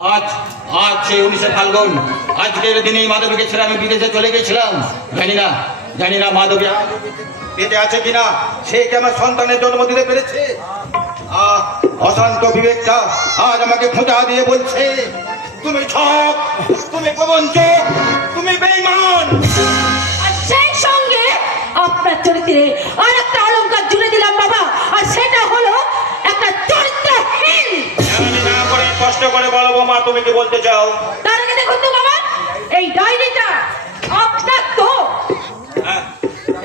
আজ আজ সেই 19শে ফাল্গুন, আজকের দিনে মাধবীকে ছেড়ে আমি বিদেশে চলে গেছিলাম। জানি না মাধবী বেঁচে আছে কিনা, সে কি আমার সন্তানের জন্ম দিতে পেরেছে? অশান্ত বিবেকটা আজ আমাকে খোঁজা দিয়ে বলছে, তুমি ঠক, তুমি প্রবঞ্চক, তুমি বেঈমান। আর সেই সঙ্গে আপনার চরিত্রে আর একটা অলংকার জুড়ে দিলাম বাবা, আর সেটা হলো একটা চরিত্রহীন। না করে কষ্ট করে বলো মা, তুমি কি বলতে চাও? তার আগে দেখুন তো বাবা, এই ডায়েরিটা আপনার তো?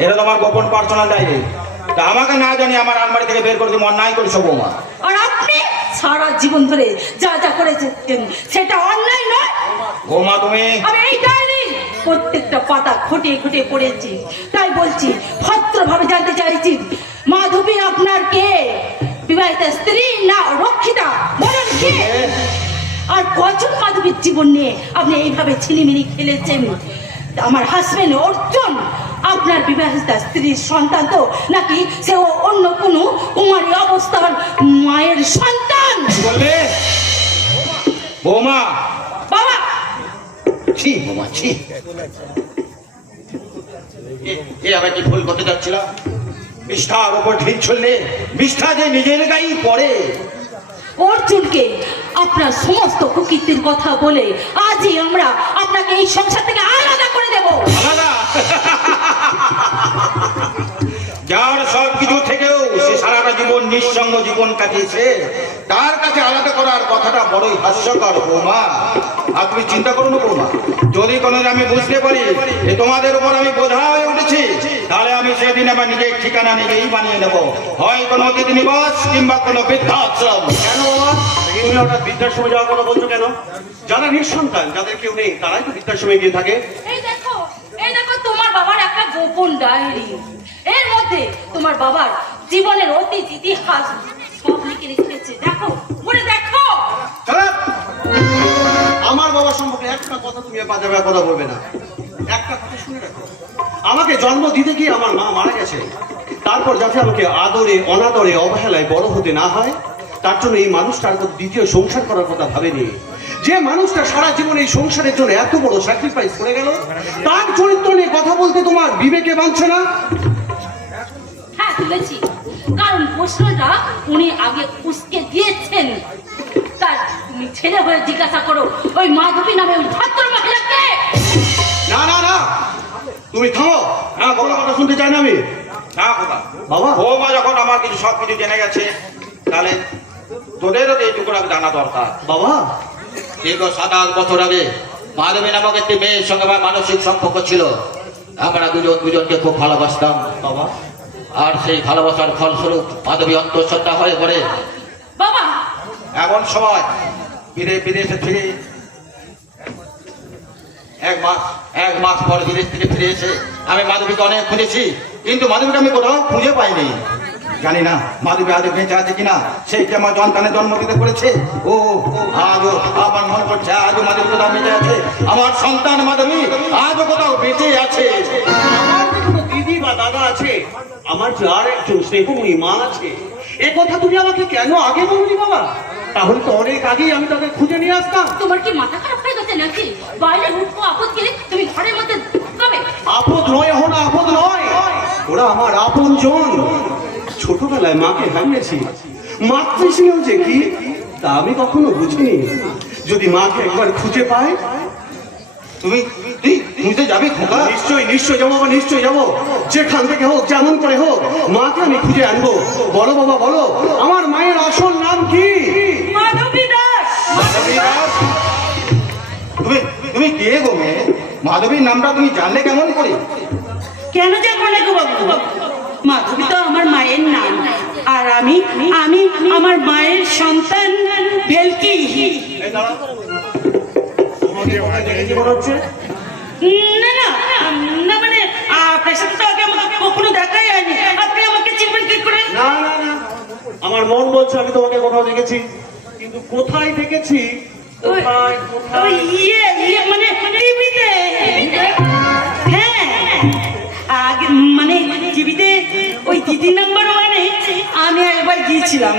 এটা তোমার গোপন পার্সোনাল ডায়েরি। তা আমাকে না জানি আমার আলমারি থেকে বের করে তুমি অন্যায় করেছো বৌমা। আর আপনি সারা জীবন ধরে যা যা করেছেন সেটা অন্যায় নয় বৌমা? তুমি আমি এই ডায়েরি প্রত্যেকটা পাতা খুঁটিয়ে খুঁটিয়ে পড়েছি, তাই বলছি ভদ্রভাবে জানতে চাইছি, মাধবী আপনার কে? বিবাহিত স্ত্রী না রক্ষিতা? বলেন কে? আর কজন মাধবীর জীবন নিয়ে আপনি এইভাবে ছিনিমিনি খেলেছেন? আমার হাজবেন্ড অর্জুন আপনার বিবাহিত স্ত্রীর সন্তান তো, নাকি সে অন্য কোনো কুমারী অবস্থার মায়ের সন্তান? বলবে বৌমা? বাবা ছি বৌমা, ছি। এ আবার কি ভুল করতে যাচ্ছিলাম? বিষ্ঠার উপর ঢিল ছুড়লে বিষ্ঠা যে নিজের গায়েই পড়ে। অর্জুনকে আপনার সমস্ত কুকীর্তির কথা বলে আজই আমরা আপনাকে এই সংসার থেকে আলাদা করে দেব। আলাদা? যার সব কিছু থেকেও সে সারাটা জীবন নিঃসঙ্গ জীবন কাটিয়েছে, তার কাছে আলাদা করার কথাটা বড়ই হাস্যকর বৌমা। আর তুমি চিন্তা করো না বৌমা, যদি কোনোদিন আমি বুঝতে পারি যে তোমাদের উপর আমি বোঝা হয়ে উঠেছি, তাহলে আমি সেদিন আমার নিজের ঠিকানা নিজেই বানিয়ে নেব, হয় কোনো অতিথি নিবাস কিংবা কোনো বৃদ্ধাশ্রম। কেন বাবা তুমি হঠাৎ বৃদ্ধাশ্রমে যাওয়ার কথা বলছো কেন? যারা নিঃসন্তান, যাদের কেউ নেই, তারাই তো বৃদ্ধাশ্রমে গিয়ে থাকে। এই দেখো তোমার বাবার একটা গোপন ডায়েরি, এর মধ্যে তোমার বাবার জীবনের অতীত ইতিহাস সব লিখে রেখেছে। দেখো, পড়ে দেখো। খারাপ। আমার বাবা সম্পর্কে একটা কথা তুমি বাজে কথা বলবে না। একটা কথা শুনে রাখো, আমাকে জন্ম দিতে গিয়ে আমার মা মারা গেছে, তারপর যাতে আমাকে আদরে অনাদরে অবহেলায় বড় হতে না হয়, তার জন্য এই মানুষটার দ্বিতীয় সংসার করার কথা ভাবেনি। যে মানুষটা সারা জীবন এই সংসারের জন্য এত বড় স্যাক্রিফাইস করে গেল, তার চরিত্র নিয়ে কথা বলতে তোমার বিবেকে বাঁধছে না? হ্যাঁ তুলেছি, কারণ প্রশ্নটা উনি আগে উস্কে দিয়েছেন। তার তুমি ছেলে হয়ে জিজ্ঞাসা করো ওই মাধবী নামে ওই ভদ্র মহিলাকে। না না না, তুমি থামো। হ্যাঁ, কোনো কথা শুনতে চাই না আমি। না কথা বাবা, বৌমা যখন আমার কিছু সব কিছু জেনে গেছে, তাহলে তোদেরও তো এইটুকু জানা দরকার। বাবা, দীর্ঘ 27 বছর আগে মাধবী নামক একটি মেয়ের সঙ্গে আমার মানসিক সম্পর্ক ছিল। আমরা দুজনকে খুব ভালোবাসতাম বাবা, আর সেই ভালোবাসার ফলস্বরূপ মাধবী অন্তঃসত্ত্বা হয়ে পড়ে। বাবা এমন সময় বিদেশে ফিরে এক মাস পর বিদেশ থেকে ফিরে এসে আমি মাধবীকে অনেক খুঁজেছি, কিন্তু মাধবীকে আমি কোথাও খুঁজে পাইনি। জানি না মাধবী আজও বেঁচে আছে কিনা, সেই কি আমার সন্তানের জন্ম দিতে করেছে। ও আজও আমার মনে করছে আজও মাধবী কোথাও বেঁচে আছে, আমার সন্তান মাধবী আজও কোথাও বেঁচে আছে। আমার যে কোনো দিদি বা দাদা আছে, আমার যে আর একজন স্নেহময়ী মা আছে, এ কথা তুমি আমাকে কেন আগে বলনি বাবা? তাহলে তো অনেক আগেই আমি তাদের খুঁজে নিয়ে আসতাম। তোমার কি মাথা খারাপ হয়ে গেছে নাকি? বাইরে হুটকো আপদ গেলে তুমি ঘরের মধ্যে ঢুকাবে? আপদ নয়, এখন আপদ নয়, ওরা আমার আপন জন। ছোটবেলায় মাকে হারিয়েছি, মাতৃস্নেহ যে কি তা আমি কখনো বুঝিনি। যদি মাকে একবার খুঁজে পাই। তুমি খুঁজতে যাবে খোকা? নিশ্চয়ই যাবো বাবা, নিশ্চয়ই যাবো। যেখান থেকে হোক, যেমন করে হোক, মাকে আমি খুঁজে আনবো। বলো বাবা, বলো আমার মায়ের আসল নাম কি? মাধবী দাস। মাধবী দাস? তুমি কে গো মেয়ে? মাধবীর নামটা তুমি জানলে কেমন করে? কেন যাবো না গো বাবু? মাধবী তো আমার মায়ের নাম, আর আমি আমার মায়ের সন্তান ভেলকি। না না না, মানে আপনার সাথে তো আগে আমাকে কখনো দেখাই হয়নি, আপনি আমাকে চিনবেন কি করে? না না না, আমার মন বলছে আমি তোমাকে কোথাও দেখেছি, কিন্তু কোথায় দেখেছি? কোথায় ওই মানে টিভিতে। হ্যাঁ, আগে মানে টিভিতে ওই দিদি নাম্বার 1-এ আমি একবার গিয়েছিলাম।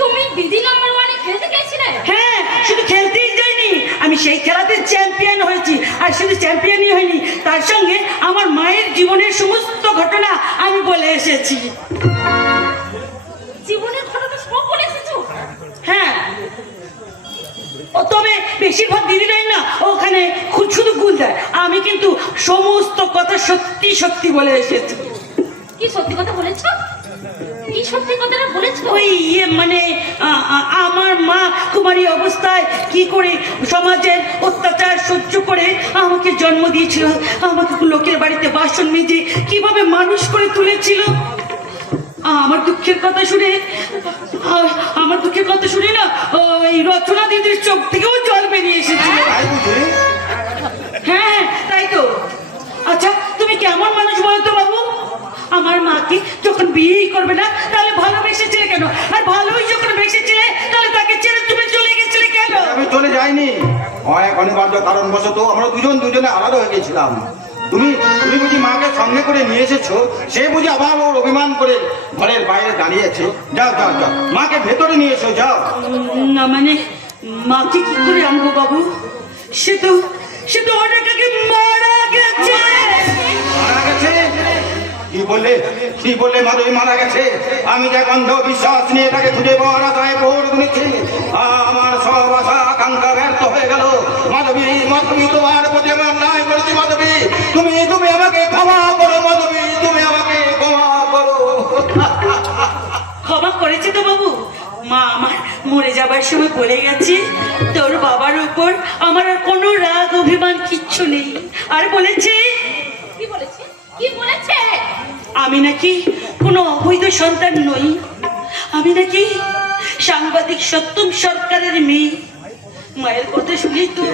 তুমি দিদি নাম্বার 1-এ খেলতে গেছিলে? হ্যাঁ, শুধু খেলতেই যাই আমি সেই খেলাতে চ্যাম্পিয়ন হয়েছি। আর শুধু চ্যাম্পিয়নই হয়নি, তার সঙ্গে আমার মায়ের জীবনের সমস্ত ঘটনা আমি বলে এসেছি। জীবনের ঘটনা সব বলে এসেছো? হ্যাঁ, ও তবে বেশিরভাগ দিদিরাই না ওখানে শুধু গুল দেয়, আমি কিন্তু সমস্ত কথা সত্যি সত্যি বলে এসেছি। কি সত্যি কথা বলেছো? কি সত্যি কথাটা বলেছো? ওই মানে আমার মা কুমারী অবস্থায় কি করে সমাজের অত্যাচার সহ্য করে আমাকে জন্ম দিয়েছিল, আমাকে লোকের বাড়িতে বাসন মেজে কিভাবে মানুষ করে তুলেছিল। আমার দুঃখের কথা শুনে না ওই রচনা দিদির চোখ থেকেও জল বেরিয়ে এসেছিল। তাই বুঝি? হ্যাঁ, তাই তো। আচ্ছা, তুমি কেমন মানুষ বলো তো বাবু? আমার মাকে যখন বিয়েই করবে না তাহলে ভালোবেসেছিলে কেন? আর ভালোই যখন বেসেছিলে তাহলে তাকে ছেড়ে তুমি চলে গেছিলে কেন? আমি চলে যাইনি, অনেক অনিবার্য কারণবশত আমরা দুজনে আলাদা হয়ে গেছিলাম। তুমি বুঝি মাকে সঙ্গে করে নিয়ে এসেছো, সে বুঝি আবার ওর অভিমান করে ঘরের বাইরে দাঁড়িয়েছে। যাও যাও যাও, মাকে ভেতরে নিয়ে এসো, যাও। না মানে মাকে কি করে আনবো বাবু? সে তো অনেক আগে মারা গেছে। মারা গেছে? কি বললে মাধবী মারা গেছে? আমি যে অন্ধ বিশ্বাস নিয়ে তাকে খুঁজে পাওয়ার আশায় ভোর গুনেছি, আমার সব আশা আকাঙ্ক্ষা ব্যর্থ হয়ে গেল। মাধবী তোমার প্রতি আমি অন্যায় করেছি। মাধবী তুমি আমাকে ক্ষমা করো। মাধবী তুমি আমাকে ক্ষমা করো। ক্ষমা করেছে তো বাবু? মা আমার মরে যাবার সময় বলে গেছে তোর বাবার উপর আমার আর কোনো রাগ অভিমান কিচ্ছু নেই। আর বলেছে কি বলেছে? কি বলেছে? আমি নাকি কোনো অবৈধ সন্তান নই, আমি নাকি সাংবাদিক সত্যম সরকারের মেয়ে। মায়ের কথা শুনি তো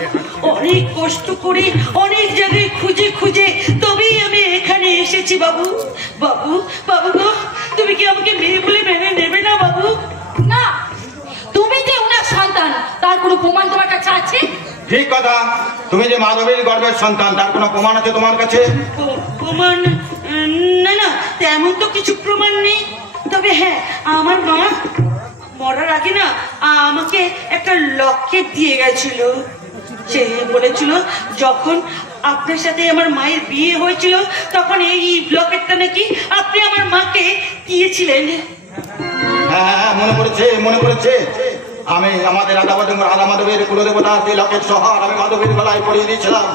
অনেক কষ্ট করে অনেক জায়গায় খুঁজে তবেই আমি এখানে এসেছি। বাবু গো, তুমি কি আমাকে মেয়ে বলে মেনে নেবে না বাবু? না, তুমি যে ওনার সন্তান তার কোনো প্রমাণ তোমার কাছে আছে? ঠিক কথা, তুমি যে মাধবীর গর্ভের সন্তান তার কোনো প্রমাণ আছে তোমার কাছে? প্রমাণ? না, তেমন তো কিছু প্রমাণ নেই। তবে হ্যাঁ, আমার মা মরার আগে না আমাকে একটা লকেট দিয়ে গেছিল। সে বলেছিল যখন আপনার সাথে আমার মায়ের বিয়ে হয়েছিল তখন এই লকেটটা নাকি আপনি আমার মাকে দিয়েছিলেন। হ্যাঁ, মনে পড়েছে। আমি আমাদের রাধা মাধবের কুলদেবতা সেই লকেট শহর আমি মাধবীর গলায় পরিয়ে দিয়েছিলাম।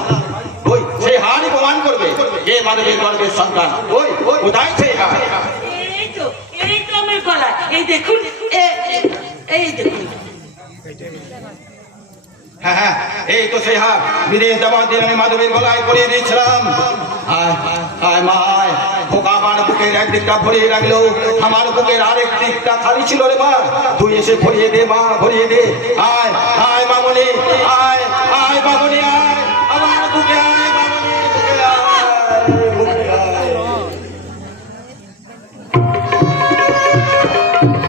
ওই সেই হারই প্রমাণ করবে যে মাধবীর গর্ভের সন্তান। ওই কোথায় সেই হার? এই তো আমার গলা, এই দেখুন, এই দেখুন। হ্যাঁ, এই তো সেই হার। বিদেশ যাবার দিন আমি মাধবীর গলায় পরিয়ে দিয়েছিলাম। আমার বুকের একদিকটা ভরিয়ে রাখলো, আমার বুকের আরেক দিকটা খালি ছিল রে মা। তুই এসে ভরিয়ে দে মা, ভরিয়ে দে। আয় মামনি, আয় মামনি।